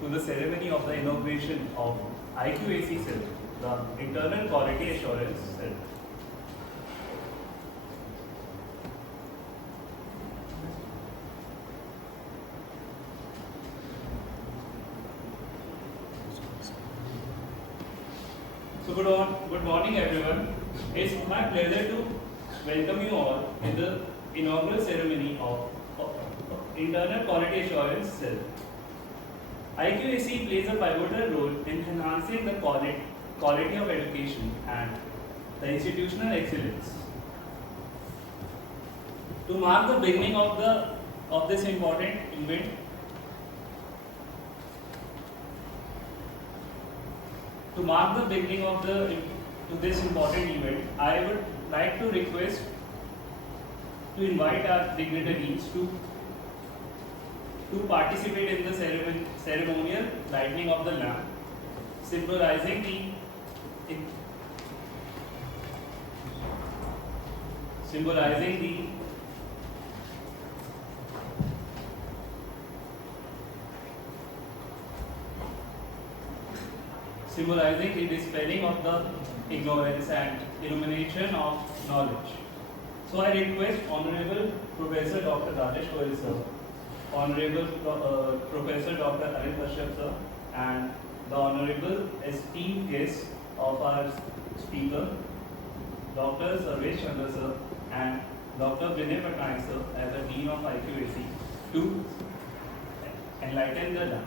to the ceremony of the inauguration of IQAC cell, the Internal Quality Assurance Cell. So good morning everyone. It's my pleasure to welcome you all in the inaugural ceremony of Internal Quality Assurance Cell. IQAC plays a pivotal role in enhancing the quality of education and the institutional excellence. To mark the beginning of this important event, I would like to request to invite our dignitaries to participate in the ceremonial lighting of the lamp, symbolizing the dispelling of the ignorance and illumination of knowledge. So I request Honorable Professor Dr. Rajesh Goyal sir, Honorable Professor Dr. Anil Kashyap sir, and the Honorable esteemed guests of our speaker, Dr. Sarvesh Chandra sir and Dr. Vinay Patnaik sir as the Dean of IQAC to enlighten the lamp.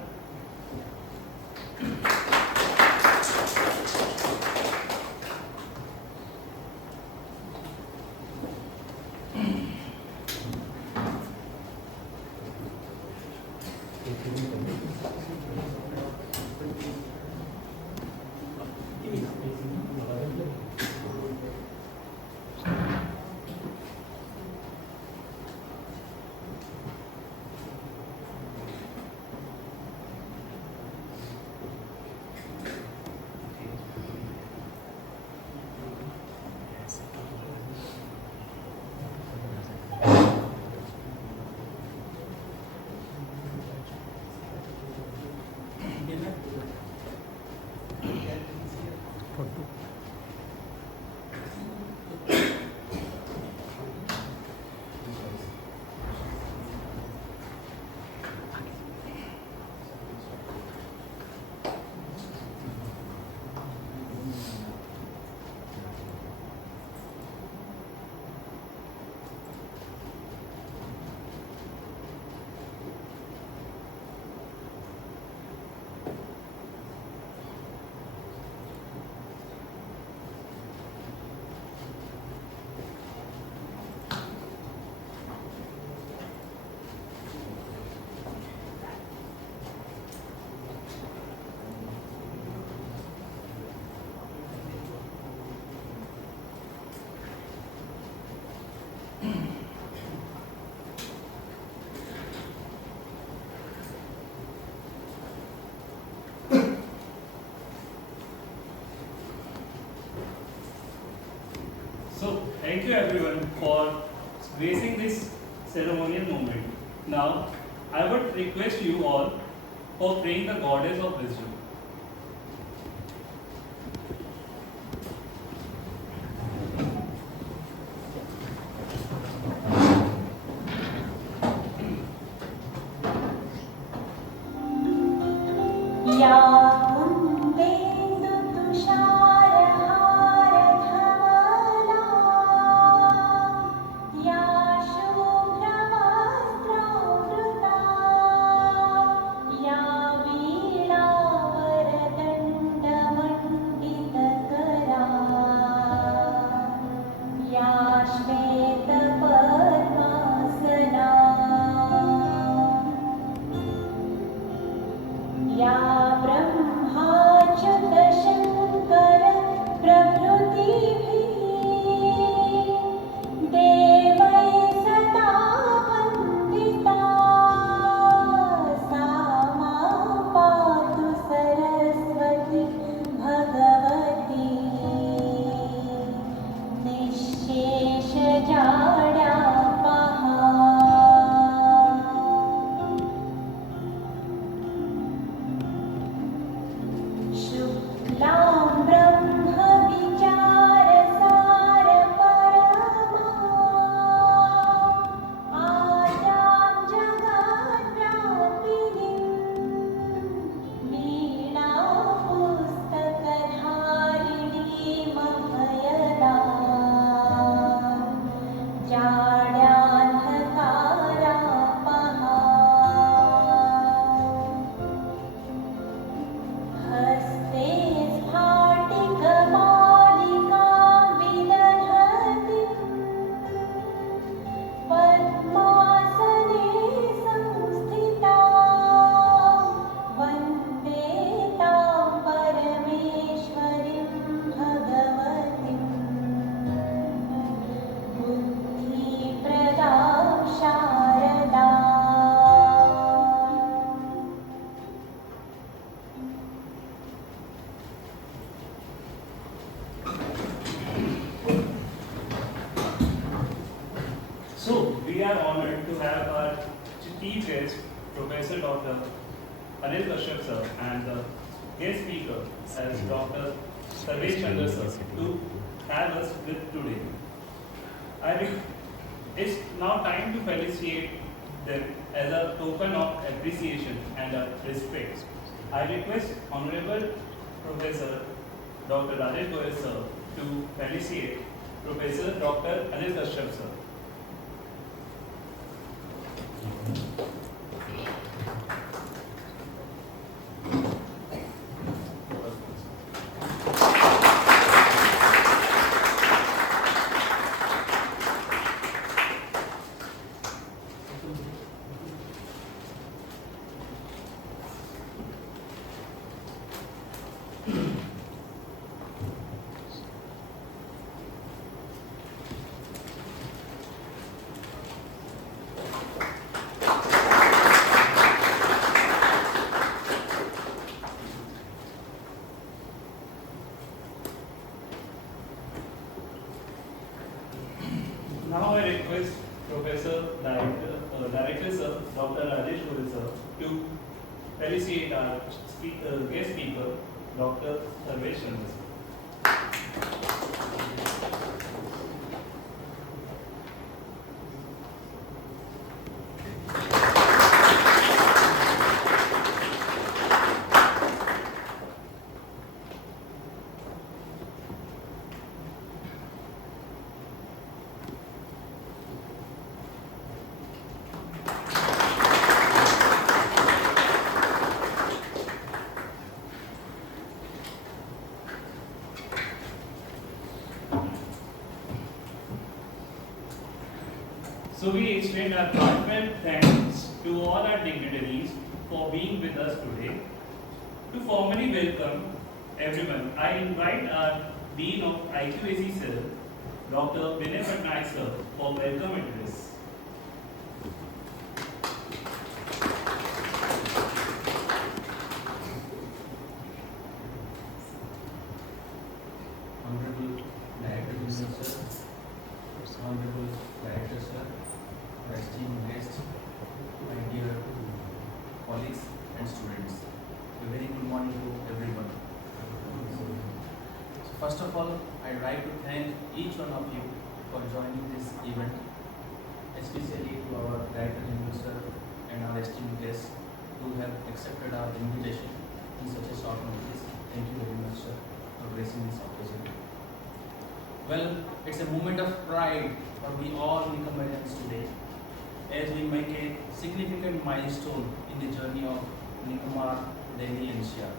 So, thank you everyone for gracing this ceremonial moment. Now, I would request you all for praying the goddess of wisdom. are honored to have our chief guest, Professor Dr. Anil Kashyap sir, and the guest speaker as Dr. Sarvesh Chandra sir to have us with today. I think it's now time to felicitate them as a token of appreciation and respect. I request Honorable Professor Dr. Rajesh Goyal sir to felicitate Professor Dr. Anil Kashyap sir. Now I request Professor Director Sir, Dr. Rajesh Goyal sir, to felicitate our guest speaker, Dr. Sarvesh Chandra sir. So we extend our heartfelt thanks to all our dignitaries for being with us today. To formally welcome everyone, I invite our Dean of IQAC Cell, Dr. Vinay Patnaik sir, for welcome address. Honorable Director sir, Honorable Director sir, esteemed guests, my dear colleagues and students, a very good morning to everyone. So first of all, I'd like to thank each one of you for joining this event, especially to our Director General sir and our esteemed guests who have accepted our invitation in such a short notice. Thank you very much, sir, for gracing this occasion. Well, it's a moment of pride for we all NICMARians today as we make a significant milestone in the journey of NICMAR Delhi-NCR.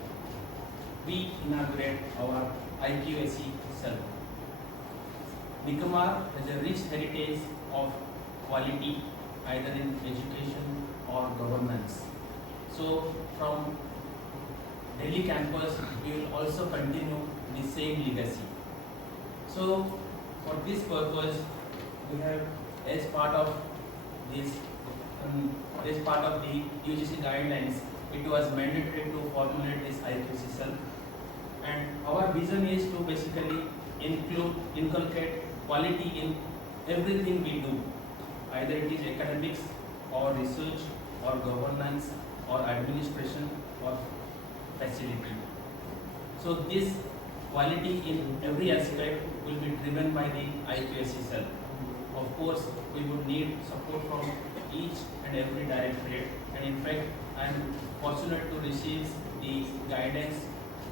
We inaugurate our IQAC cell. NICMAR has a rich heritage of quality either in education or governance. So from Delhi campus, we will also continue the same legacy. So for this purpose, we have as part of the UGC guidelines, it was mandatory to formulate this IQAC cell. And our vision is to basically inculcate quality in everything we do, either it is academics or research or governance or administration or facility. So this quality in every aspect will be driven by the IQAC cell. Of course, we would need support from each and every directorate, and in fact, I am fortunate to receive the guidance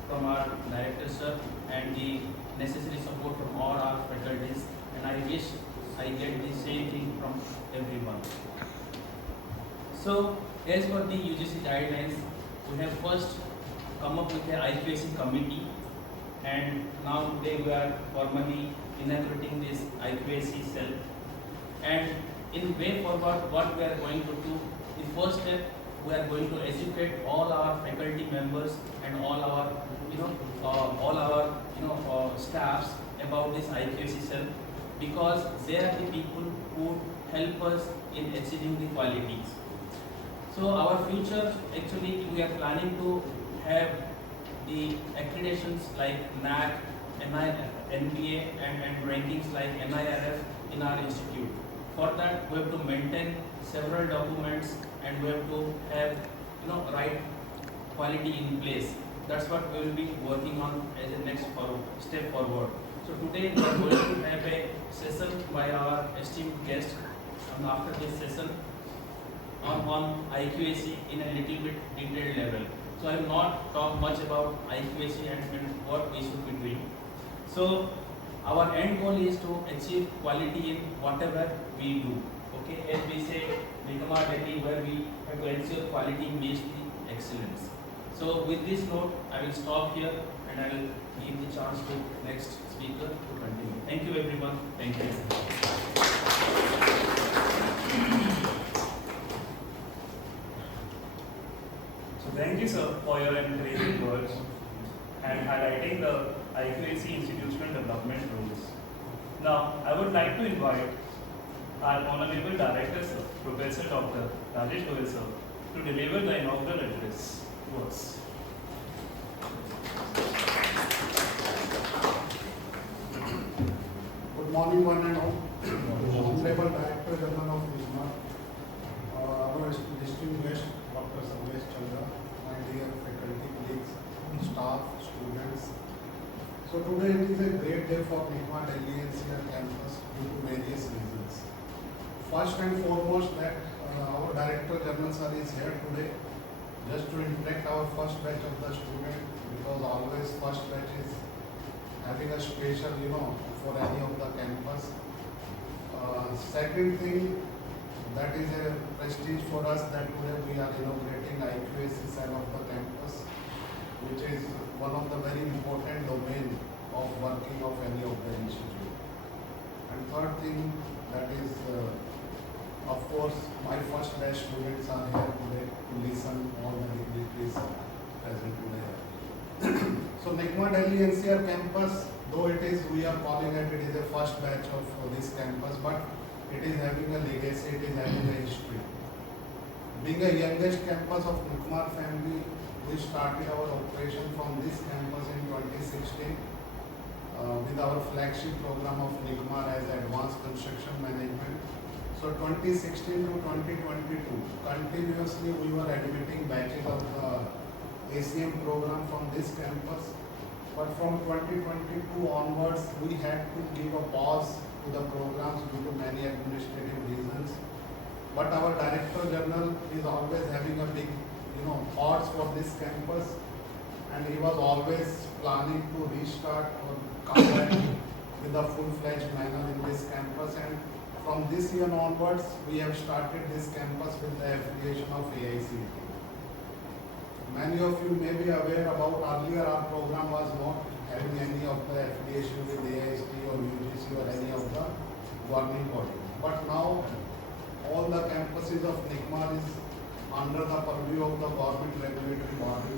from our director sir and the necessary support from all our faculties, and I wish I get the same thing from everyone. So, as for the UGC guidelines, we have first come up with the IQAC committee, and now today we are formally inaugurating this IQAC cell. And in way forward, what we are going to do, the first step, we are going to educate all our faculty members and all our staffs about this IQAC cell, because they are the people who help us in achieving the qualities. So our future, actually, we are planning to have the accreditations like NAC, NBA, and rankings like NIRF in our institute. For that, we have to maintain several documents and we have to have right quality in place. That's what we will be working on as a next step forward. So today we are going to have a session by our esteemed guest, and after this session on IQAC in a little bit detailed level. So I will not talk much about IQAC and what we should be doing. So our end goal is to achieve quality in whatever we do. Okay, as we say, NICMAR Delhi, where we have to ensure quality meets the excellence. So with this note, I will stop here and I will give the chance to next speaker to continue. Thank you everyone. Thank you. So thank you, sir, for your encouraging words and highlighting the IQAC institutional development rules. Now, I would like to invite our Honorable Director, sir, Professor Dr. Rajesh Goyal, sir, to deliver the inaugural address to us. Good morning, one and all. Honorable Director General of NICMAR, our distinguished guest, Dr. Sarvesh Chandra, my dear faculty, colleagues, staff, students. So today it is a great day for NICMAR Delhi-NCR campus due to various reasons. First and foremost, that our Director General sir is here today just to interact our first batch of the student, because always first batch is having a special, for any of the campus. Second thing, that is a prestige for us that today we are inaugurating IQAC cell of the campus, which is one of the very important domain of working of any of the institute. And third thing, that is, of course, my first batch students are here today to listen all the dignitaries present today. So NICMAR Delhi-NCR campus, though we are calling it is a first batch of this campus, but it is having a legacy, it is having a history. Being a youngest campus of NICMAR family, we started our operation from this campus in 2016 with our flagship program of NICMAR as Advanced Construction Management. So 2016 to 2022, continuously we were admitting batches of the ACM program from this campus. But from 2022 onwards, we had to give a pause to the programs due to many administrative reasons. But our Director General is always having a big, thoughts for this campus, and he was always planning to restart or come back with a full-fledged manner in this campus. And from this year onwards, we have started this campus with the affiliation of AICT. Many of you may be aware about earlier our program was not having any of the affiliation with AIST or UGC or any of the governing body. But now all the campuses of NICMAR is under the purview of the government regulatory body.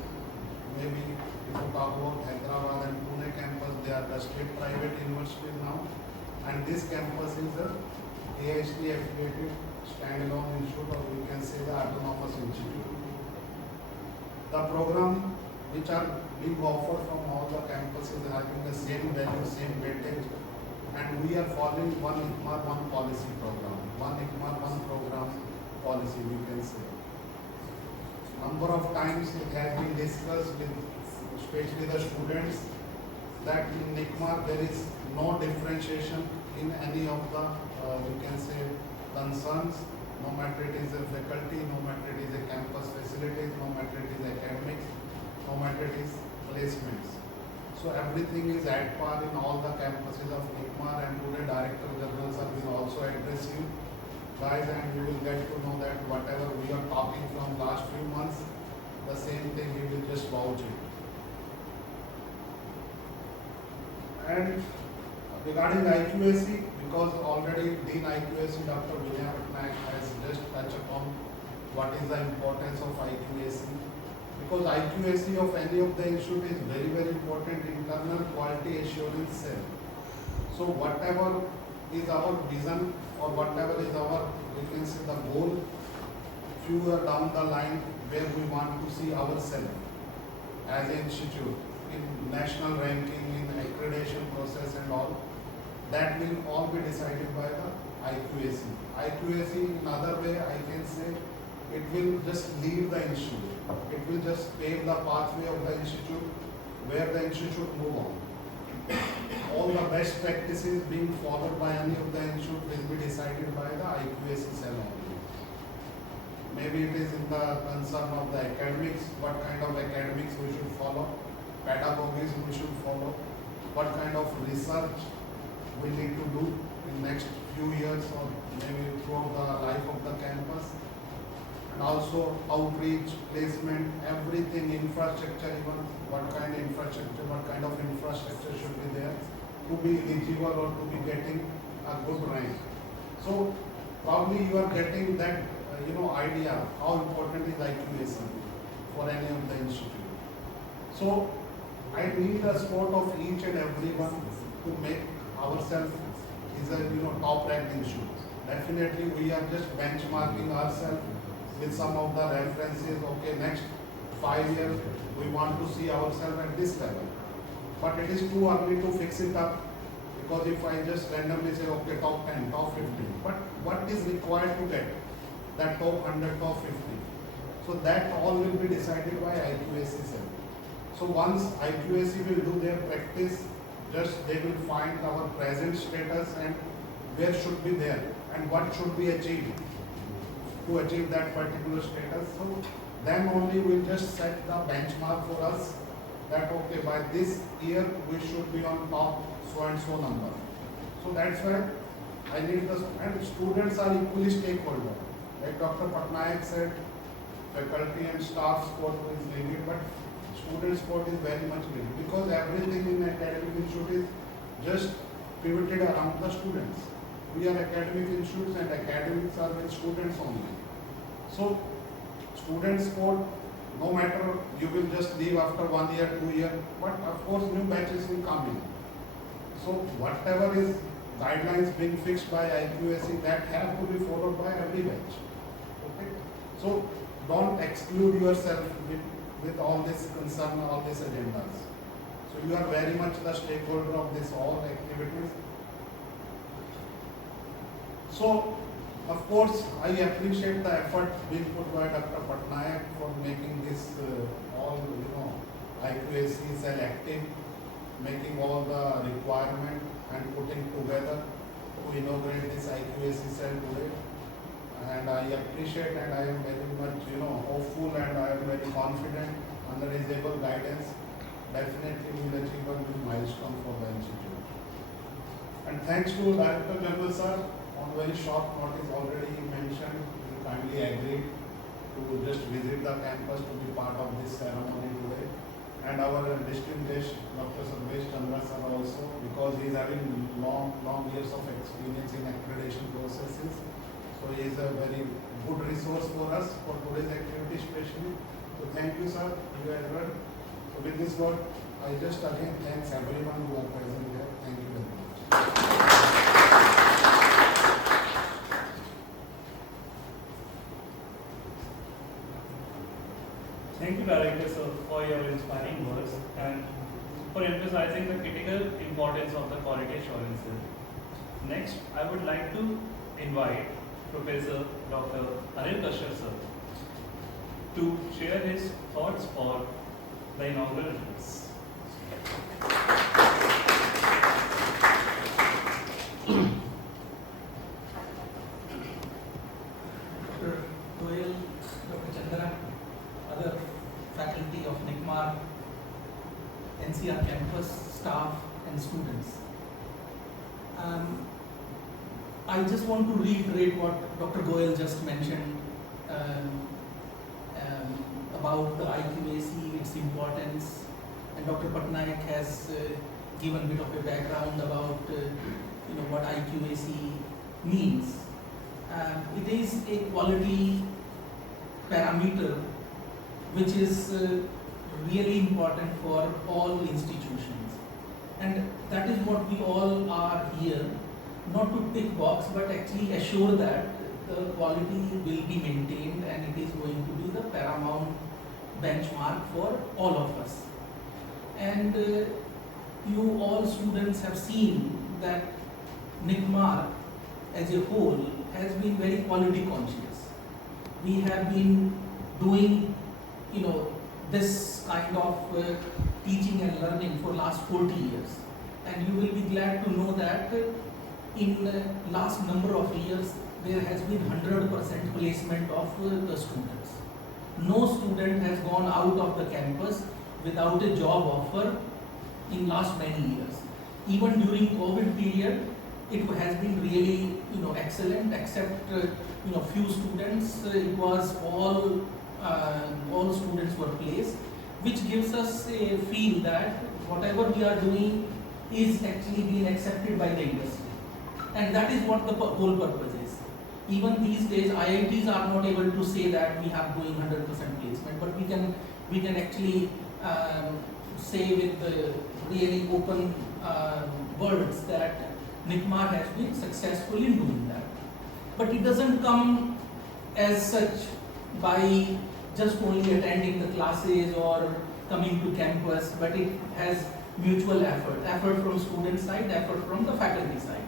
Maybe if you talk about Hyderabad and Pune campus, they are the state private universities now. And this campus is a AIST affiliated standalone institute, or we can say the autonomous institute. The program which are being offered from all the campuses are having the same value, same weightage, and we are following one NICMAR, one policy program, one NICMAR, one program policy, we can say. Number of times it has been discussed with especially the students that in NICMAR there is no differentiation in any of the, we can say, concerns. No matter it is a faculty, no matter it is a campus facilities, no matter it is academics, no matter it is placements. So everything is at par in all the campuses of NICMAR, and today Director General sir will also address you guys, and you will get to know that whatever we are talking from last few months, the same thing he will just vouch it. And regarding IQAC, because already Dean IQAC Dr. Vinay Patnaik has just touched upon what is the importance of IQAC. Because IQAC of any of the institute is very, very important, internal quality assurance cell. So whatever is our vision or whatever is our, we can say, the goal, few years down the line where we want to see ourselves as an institute in national ranking, in accreditation process and all, that will all be decided by the IQAC. IQAC, in other way, I can say, it will just lead the institute. It will just pave the pathway of the institute where the institute move on. All the best practices being followed by any of the institute will be decided by the IQAC cell only. Maybe it is in the concern of the academics, what kind of academics we should follow, pedagogies we should follow, what kind of research we need to do in next few years or maybe throughout the life of the campus. And also outreach, placement, everything, infrastructure, even what kind of infrastructure should be there to be eligible or to be getting a good rank. So probably you are getting that idea how important is IQAC for any of the institute. So I need the support of each and everyone to make ourselves is a top ranked institute. Definitely we are just benchmarking ourselves with some of the references. Okay, next 5 years we want to see ourselves at this level. But it is too early to fix it up, because if I just randomly say okay, top 10, top 15, but what is required to get that top 100, top 50? So that all will be decided by IQAC cell. So once IQAC will do their practice, just they will find our present status and where should be there and what should be achieved to achieve that particular status. So then only we'll just set the benchmark for us that okay, by this year we should be on top so and so number. So that's why I need the, and students are equally stakeholder. Like Dr. Patnaik said, faculty and staff support is needed, but student support is very much needed, because everything in academic institute is just pivoted around the students. We are academic institutes and academics are with students only. So student support, no matter you will just leave after 1 year, 2 years, but of course new batches will come in. So whatever is guidelines being fixed by IQAC, that have to be followed by every batch. Okay? So don't exclude yourself with all this concern, all these agendas. So you are very much the stakeholder of this all activities. So of course I appreciate the effort being put by Dr. Patnaik for making this all IQAC cell active, making all the requirement and putting together to inaugurate this IQAC cell today. And I appreciate and I am very much hopeful and I am very confident under his able guidance definitely we will achieve a new milestone for the institute. And thanks to Director General Sir, on very short notice already mentioned, he kindly agreed to just visit the campus to be part of this ceremony today. And our distinguished Dr. Sarvesh Chandra Sir also, because he is having long years of experience in accreditation processes. So he is a very good resource for us for today's activity especially. So thank you sir, you are well. So with this word, I just again thanks everyone who are present here. Thank you very much. Thank you, Director Sir, for your inspiring words and for emphasizing the critical importance of the quality assurance. Next, I would like to invite Professor Dr. Anil Kashyap Sir to share his thoughts for the inaugural address. Dr. Goyal, Dr. Chandra, other faculty of NICMAR, NCR campus, staff and students. I just want to reiterate what Dr. Goyal just mentioned about the IQAC, its importance, and Dr. Patnaik has given a bit of a background about what IQAC means. It is a quality parameter which is really important for all institutions, and that is what we all are here, not to tick box but actually assure that the quality will be maintained and it is going to be the paramount benchmark for all of us. And you all students have seen that NICMAR as a whole has been very quality conscious. We have been doing, this kind of teaching and learning for last 40 years. And you will be glad to know that in last number of years, there has been 100% placement of the students. No student has gone out of the campus without a job offer in last many years. Even during COVID period, it has been really, excellent, except, few students, it was all students were placed, which gives us a feel that whatever we are doing is actually being accepted by the industry. And that is what the whole purpose is. Even these days, IITs are not able to say that we are doing 100% placement, but we can actually say with the really open words that NICMAR has been successful in doing that. But it doesn't come as such by just only attending the classes or coming to campus, but it has mutual effort from student side, effort from the faculty side.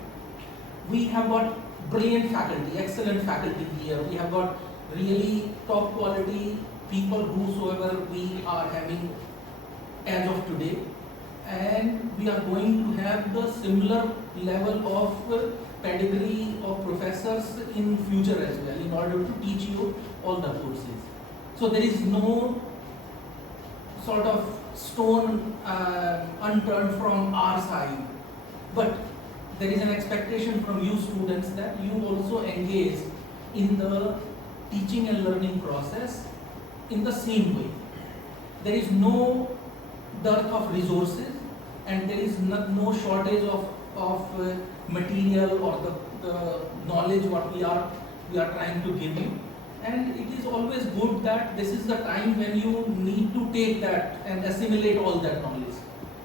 We have got brilliant faculty, excellent faculty here. We have got really top quality people whosoever we are having as of today, and we are going to have the similar level of pedigree of professors in future as well in order to teach you all the courses. So there is no sort of stone unturned from our side, but there is an expectation from you students that you also engage in the teaching and learning process in the same way. There is no dearth of resources, and there is no shortage of material or the knowledge what we are trying to give you. And it is always good that this is the time when you need to take that and assimilate all that knowledge.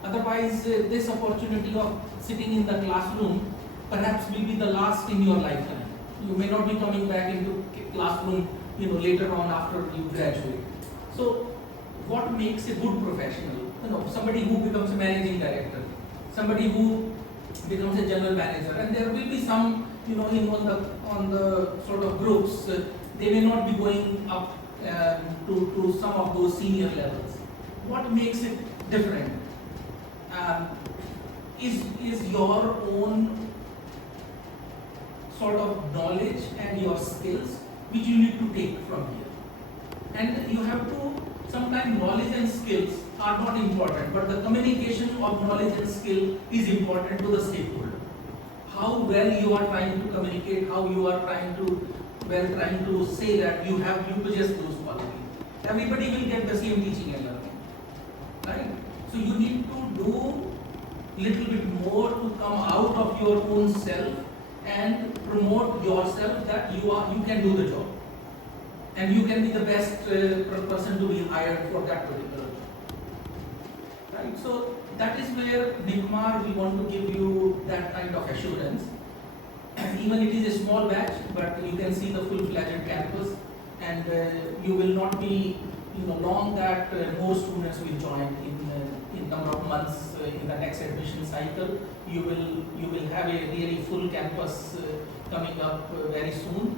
Otherwise, this opportunity of sitting in the classroom perhaps will be the last in your lifetime. You may not be coming back into classroom, later on after you graduate. So, what makes a good professional? Somebody who becomes a managing director, somebody who becomes a general manager, and there will be some, on the sort of groups, they may not be going up to some of those senior levels. What makes it different is your own sort of knowledge and your skills which you need to take from here. And you have to, sometimes knowledge and skills are not important, but the communication of knowledge and skill is important to the stakeholder. How well you are trying to communicate, how you are trying to say that you possess those qualities. Everybody will get the same teaching and learning, right? So you need to do little bit more to come out of your own self and promote yourself that you can do the job, and you can be the best person to be hired for that particular job, right? So that is where NICMAR, we want to give you that kind of assurance. Even it is a small batch, but you can see the full-fledged campus, and you will not be long that more students will join in number of months in the next admission cycle. You will have a really full campus coming up very soon.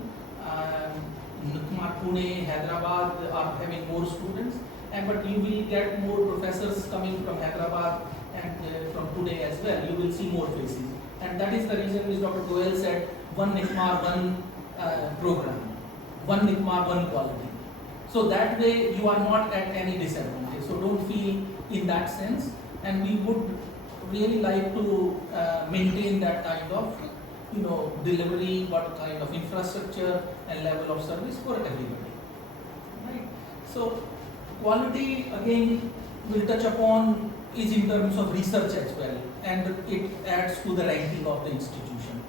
NICMAR Pune, Hyderabad are having more students, but you will get more professors coming from Hyderabad and from Pune as well. You will see more faces. And that is the reason which Dr. Goel said, one NICMAR, one program, one NICMAR, one quality. So that way you are not at any disadvantage. So don't feel in that sense. And we would really like to maintain that kind of delivery, what kind of infrastructure and level of service for everybody. Right? So quality again we'll touch upon is in terms of research as well, and it adds to the ranking of the institution.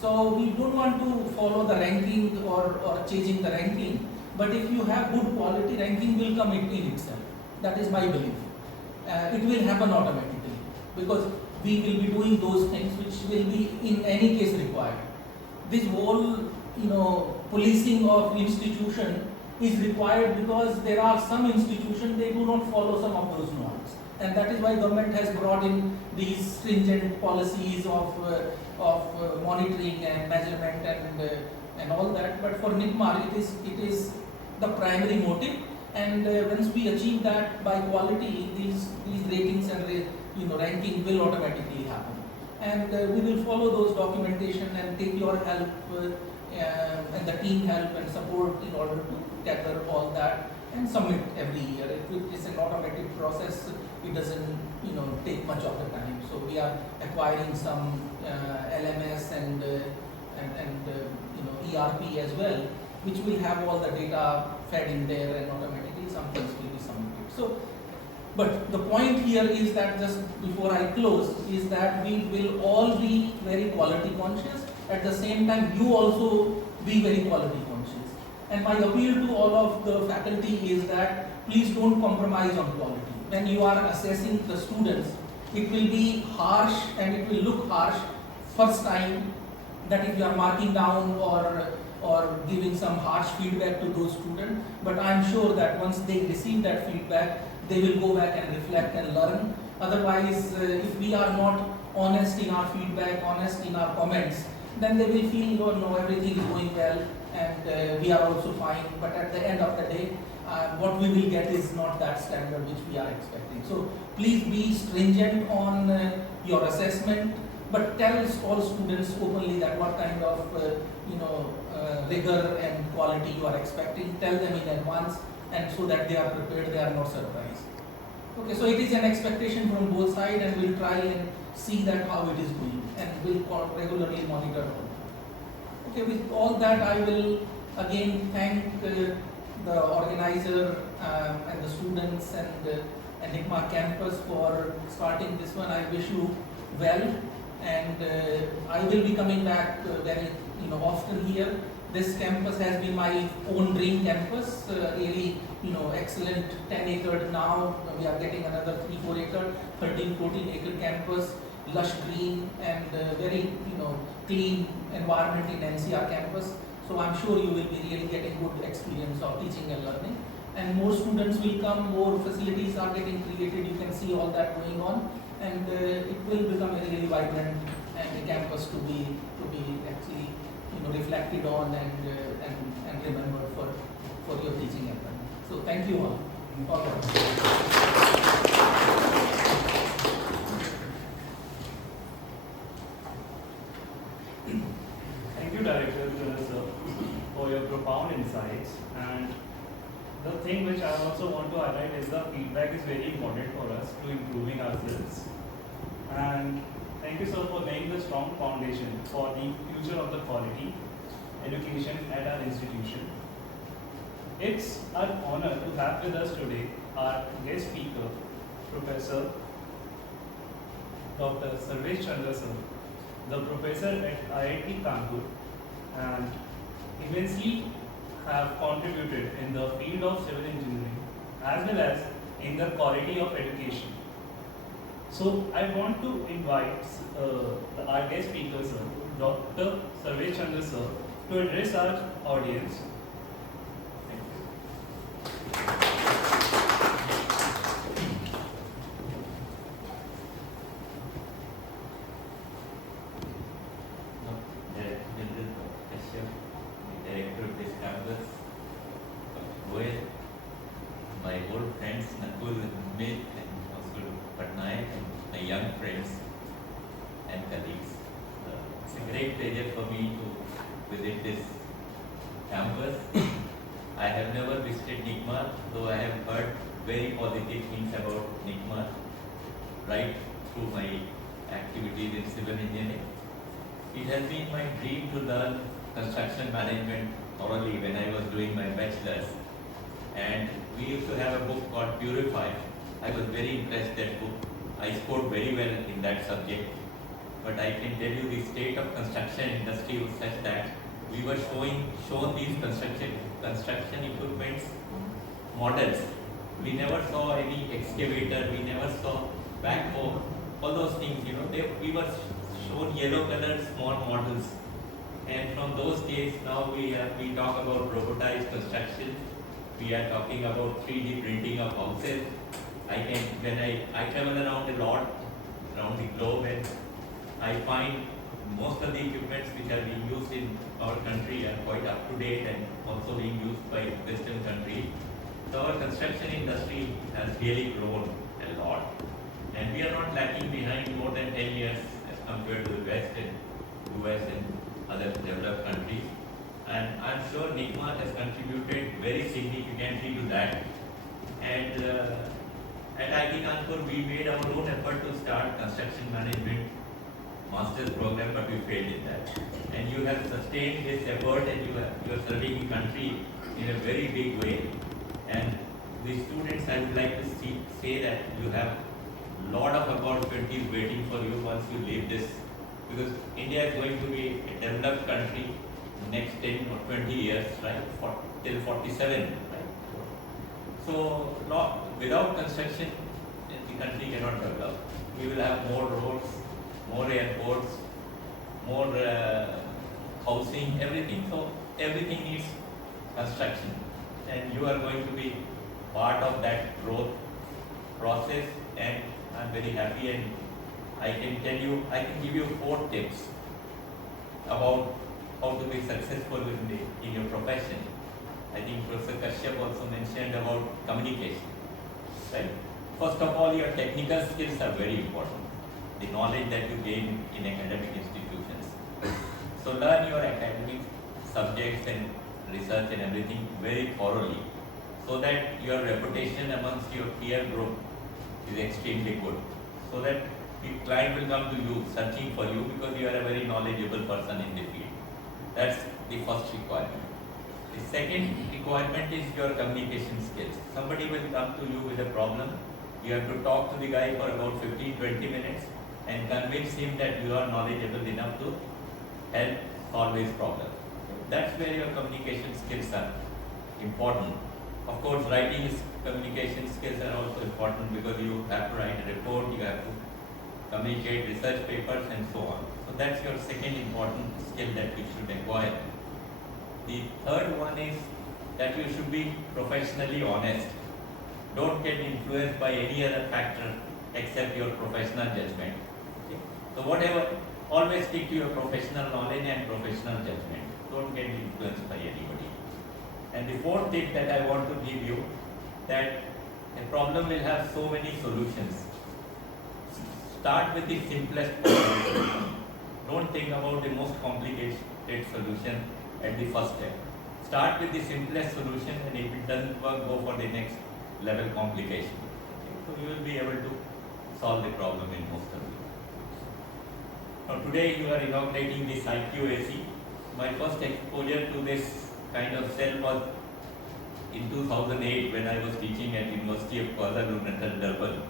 So we don't want to follow the ranking or changing the ranking, but if you have good quality, ranking will come in itself. That is my belief. It will happen automatically because we will be doing those things which will be in any case required. This whole policing of institution is required because there are some institutions they do not follow some of those norms. And that is why government has brought in these stringent policies of monitoring and measurement and all that. But for NICMAR, it is the primary motive. And once we achieve that by quality, these ratings and ranking will automatically happen. And we will follow those documentation and take your help and the team help and support in order to gather all that and submit every year. It's an automatic process. It doesn't take much of the time. So we are acquiring some LMS and ERP as well, which will have all the data fed in there, and automatically some things will be submitted. So, but the point here is that, just before I close, is that we will all be very quality conscious. At the same time, you also be very quality conscious. And my appeal to all of the faculty is that please don't compromise on quality. When you are assessing the students, it will be harsh and it will look harsh first time, that if you are marking down or giving some harsh feedback to those students. But I am sure that once they receive that feedback, they will go back and reflect and learn. Otherwise, if we are not honest in our feedback, honest in our comments, then they will feel, oh no, everything is going well and we are also fine. But at the end of the day, what we will get is not that standard which we are expecting. So please be stringent on your assessment, but tell all students openly that what kind of rigor and quality you are expecting. Tell them in advance, and so that they are prepared, they are not surprised. Okay, so it is an expectation from both sides, and we'll try and see that how it is going, and we'll regularly monitor all. Okay, with all that, I will again thank the organizer and the students and NICMAR campus for starting this one. I wish you well, and I will be coming back very often here. This campus has been my own dream campus, really excellent 10-acre. Now we are getting another 3-4 acre, 13-14 acre campus, lush green and very clean environment in NCR campus. So I'm sure you will be really getting good experience of teaching and learning. And more students will come, more facilities are getting created. You can see all that going on, and it will become a really vibrant and a campus to be actually reflected on and remembered for your teaching and learning. So thank you all. Thank you, Director sir, for your profound insights. And the thing which I also want to highlight is the feedback is very important for us to improving ourselves. And thank you, sir, for laying the strong foundation for the future of the quality education at our institution. It's an honor to have with us today our guest speaker, Professor Dr. Sarvesh Chandra sir, the professor at IIT Kanpur, and immensely have contributed in the field of civil engineering as well as in the quality of education. So I want to invite our guest speaker, sir, Dr. Sarvesh Chandra sir, to address our audience. Thank you. Director of this campus, Goel, my old friends Nakul and Amit and also Patnaik, and my young friends and colleagues. It's a great pleasure for me to visit this campus. I have never visited NICMAR, though I have heard very positive things about NICMAR right through my activities in civil engineering. It has been my dream to learn construction management thoroughly when I was doing my bachelor's, and we used to have a book called Purify. I was very impressed that book. I scored very well in that subject, but I can tell you the state of construction industry was such that we were shown these construction equipments models. We never saw any excavator, we never saw backhoe, all those things, we were shown yellow colored small models. And from those days, now we talk about robotized construction. We are talking about 3D printing of houses. when I travel around a lot, around the globe, and I find most of the equipments which are being used in our country are quite up to date and also being used by Western countries. So our construction industry has really grown a lot, and we are not lagging behind more than 10 years as compared to the West and US and other developed countries. And I'm sure NICMAR has contributed very significantly to that. And at IIT Kanpur, we made our own effort to start construction management master's program, but we failed in that. And you have sustained this effort, and you are serving the country in a very big way. And the students, I would like to say that you have a lot of opportunities waiting for you once you leave this, because India is going to be a developed country next 10 or 20 years, right? Till 47, right? So, without construction, the country cannot develop. We will have more roads, more airports, more housing, everything. So, everything needs construction, and you are going to be part of that growth process. And I'm very happy, and I can give you 4 tips about how to be successful in your profession. I think Professor Kashyap also mentioned about communication, right? First of all, your technical skills are very important. The knowledge that you gain in academic institutions. So learn your academic subjects and research and everything very thoroughly, so that your reputation amongst your peer group is extremely good, so that the client will come to you searching for you because you are a very knowledgeable person in the field. That's the first requirement. The second requirement is your communication skills. Somebody will come to you with a problem. You have to talk to the guy for about 15-20 minutes and convince him that you are knowledgeable enough to help solve his problem. That's where your communication skills are important. Of course, writing communication skills are also important, because you have to write a report, you have to communicate research papers and so on. So that's your second important skill that you should acquire. The third one is that you should be professionally honest. Don't get influenced by any other factor except your professional judgment. Okay? So whatever, always stick to your professional knowledge and professional judgment. Don't get influenced by anybody. And the fourth tip that I want to give you, that a problem will have so many solutions. Start with the simplest problem. Don't think about the most complicated solution at the first step. Start with the simplest solution, and if it doesn't work, go for the next level complication. Okay? So you will be able to solve the problem in most of it. Now today you are inaugurating this IQAC. My first exposure to this kind of cell was in 2008 when I was teaching at University of Kuala Lumpur, Durban.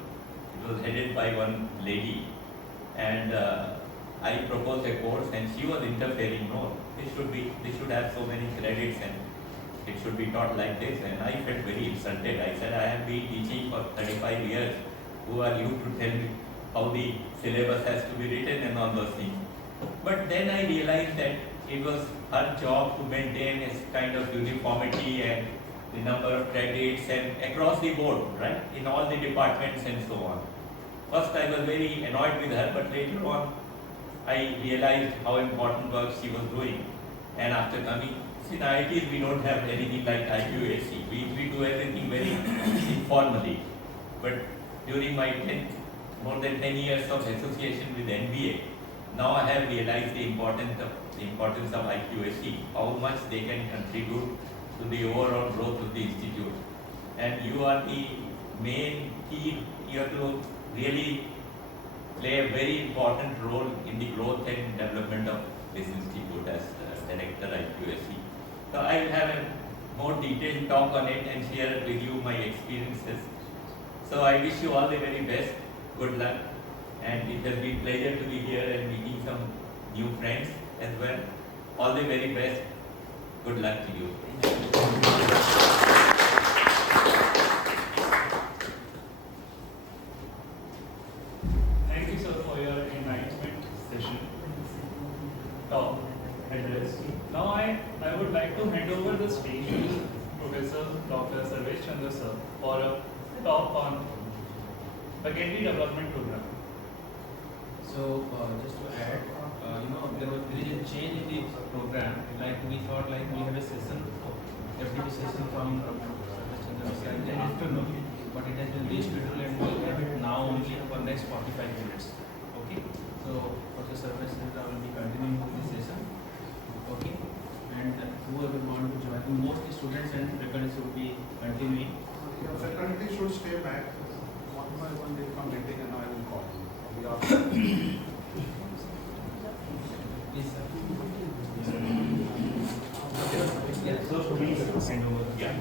It was headed by one lady, and I proposed a course, and she was interfering. No, this should have so many credits, and it should be taught like this. And I felt very insulted. I said, I have been teaching for 35 years. Who are you to tell me how the syllabus has to be written and all those things? But then I realized that it was her job to maintain a kind of uniformity and the number of credits and across the board, right, in all the departments and so on. First I was very annoyed with her, but later on I realized how important work she was doing. And after coming, in IITs we don't have anything like IQAC. We do everything very informally. But during my more than 10 years of association with NBA, now I have realized the importance of IQAC, how much they can contribute to the overall growth of the institute. And you are the main key. You have to really play a very important role in the growth and development of this institute as Director IQAC. So I will have a more detailed talk on it and share with you my experiences. So I wish you all the very best. Good luck. And it has been a pleasure to be here and meeting some new friends as well. All the very best. Good luck to you. Thank you, sir, for your enlightenment session. Talk address. Now I would like to hand over the stage to Professor Dr. Sarvesh Chandra sir for a talk on faculty development program. So just to add, there is a change in the program. Like we thought, like we have a session, FDP session from Sunday afternoon, but it has been rescheduled and we will have it now only for next 45 minutes. Okay. So Professor Sarvasrendra will be continuing with this session. Okay. And whoever want to join, mostly students and faculty should be continuing. The faculty should stay back. One by one they come meeting and I will call you. We are Please, sir. So, please hand over. Yeah.